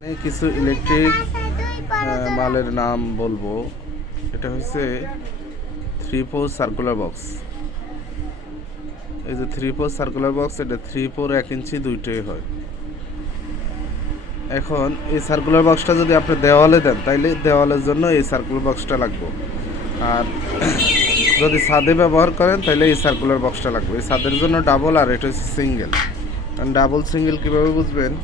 কিছু ইলেকট্রিক মালের নাম বলবো। এটা হচ্ছে 3-4 সার্কুলার বক্স। এই যে 3-4 সার্কুলার বক্স, এটা 3-4 1 ইঞ্চি দুইটাই হয়। এখন এই সার্কুলার বক্সটা যদি আপনি দেওয়ালে দেন, তাইলে দেওয়ালের জন্য এই সার্কুলার বক্সটা লাগবে। আর যদি ছাদে ব্যবহার করেন তাহলে এই সার্কুলার বক্সটা লাগবে। এই ছাদের জন্য ডাবল, আর এটা হচ্ছে সিঙ্গেল। কারণ ডাবল সিঙ্গেল কীভাবে বুঝবেন?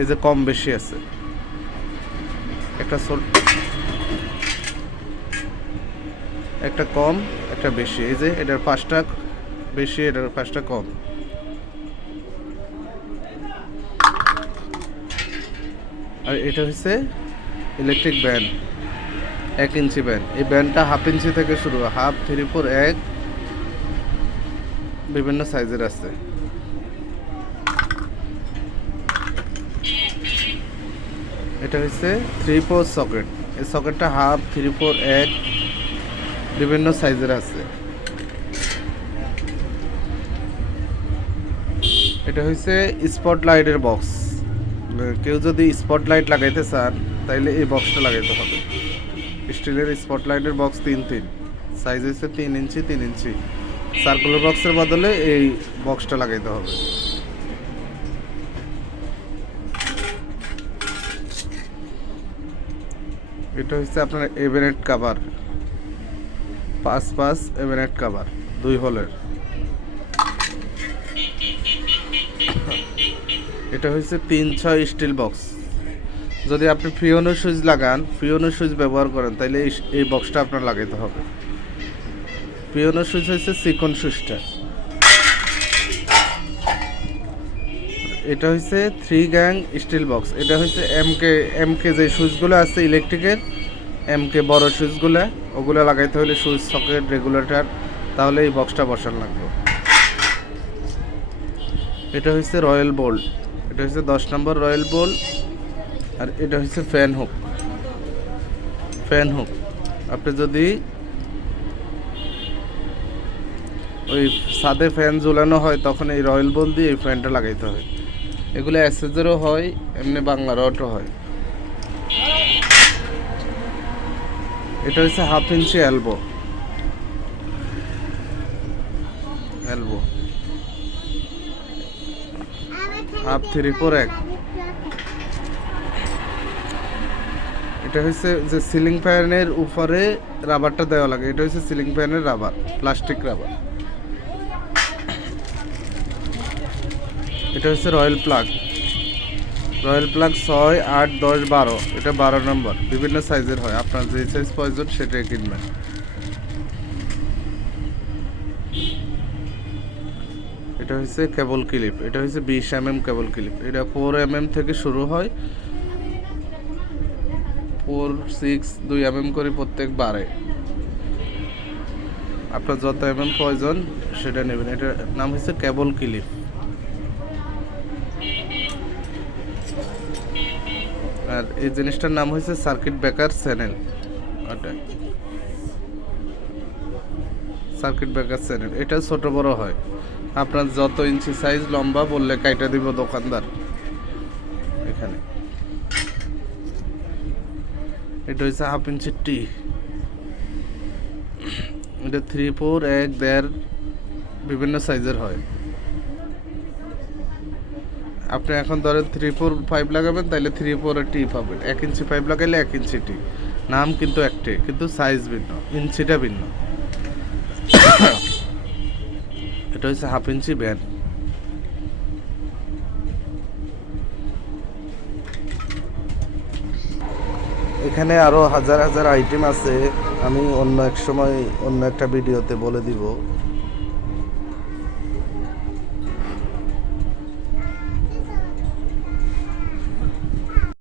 এই যে কম বেশি আছে, একটা কম একটা বেশি। এই যে এটার 5টা বেশি, এটার 5টা কম। আর এটা হচ্ছে ইলেকট্রিক ব্যান্ড, 1 ইঞ্চি ব্যান্ড। এই ব্যান্ডটা 1/2 ইঞ্চি থেকে শুরু, 1/2, 3/4, 1 বিভিন্ন সাইজের আছে। এটা হচ্ছে 3-4 সকেট। এই সকেটটা 1/2, 3/4, 1 বিভিন্ন সাইজের আছে। এটা হচ্ছে স্পট লাইটের বক্স। কেউ যদি স্পট লাইট লাগাইতে চান তাইলে এই বক্সটা লাগাইতে হবে। স্টিলের স্পট লাইটের বক্স 3-3 সাইজ হচ্ছে 3 ইঞ্চি 3 ইঞ্চি। সার্কুলার বক্সের বদলে এই বক্সটা লাগাইতে হবে। এটা হচ্ছে আপনার এভেনেট কাভার, 5 এভেনেট কাভার 2 হোলের। এটা হচ্ছে 3-6 স্টিল বক্স। যদি আপনি ফিওনো সুইচ লাগান, ফিওনো সুইচ ব্যবহার করেন, তাহলে এই বক্সটা আপনার লাগাইতে হবে। ফিওনো সুইচ হচ্ছে সিকন সুইচটা। এটা হচ্ছে 3 গ্যাং স্টিল বক্স। এটা হচ্ছে এমকে যে সুইচগুলো আছে ইলেকট্রিকের, এমকে বড় সুইচগুলো, ওগুলো লাগাইতে হলে সুইচ, সকেট, রেগুলেটর, তাহলে এই বক্সটা বসানো লাগবে। এটা হচ্ছে রয়্যাল বোল্ট। এটা হচ্ছে 10 নম্বর রয়্যাল বোল্ট। আর এটা হচ্ছে ফ্যান হুক। আপনি যদি ওই ছাদে ফ্যান ঝুলানো হয়, তখন এই রয়্যাল বোল্ট দিয়ে এই ফ্যানটা লাগাইতে হয়। এগুলো অ্যাসেজেরও হয়, এমনি বাংলা রডও হয়। এটা হচ্ছে 1/2 ইঞ্চি এলবো। 1/2, 3/4, 1। এটা হচ্ছে যে সিলিং ফ্যানের উপরে রাবারটা দেওয়া লাগে, এটা হচ্ছে সিলিং ফ্যানের রাবার, প্লাস্টিক রাবার। এটা হচ্ছে রয়্যাল প্লাগ। 6, 8, 10, 12। এটা 12 নম্বর, বিভিন্ন সাইজের হয়। আপনার যে সাইজ প্রয়োজন সেটাই কিনবেন। এটা হচ্ছে কেবল ক্লিপ। এটা হচ্ছে 20 mm কেবল ক্লিপ। এটা 4 mm থেকে শুরু হয়, 4, 6, 2 mm করে প্রত্যেক বারে। আপনার যত mm প্রয়োজন সেটা নেবেন। এটার নাম হচ্ছে কেবল ক্লিপ। আর এই জিনিসটার নাম হচ্ছে circuit breaker channel. Circuit breaker channel এটা ছোট বড় হয়। আপনার যত ইঞ্চি সাইজ লম্বা বললে কাইটা দিব দোকানদার। এখানে এটা হচ্ছে 1/2 ইঞ্চি টি। এটা 3-4, 1, 1.5 বিভিন্ন সাইজের হয়। আপনি এখন ধরেন 3-4 পাইপ লাগাবেন, তাইলে 3-4 টি পাবেন। 1 ইঞ্চি পাইপ লাগাইলে 1 ইঞ্চি টি। নাম কিন্তু একটাই, কিন্তু সাইজ ভিন্ন, ইঞ্চিটা ভিন্ন। এটা হচ্ছে 1/2 ইঞ্চি ব্যান্ড। এখানে আরও হাজার হাজার আইটেম আছে, আমি অন্য এক সময় অন্য একটা ভিডিওতে বলে দিব।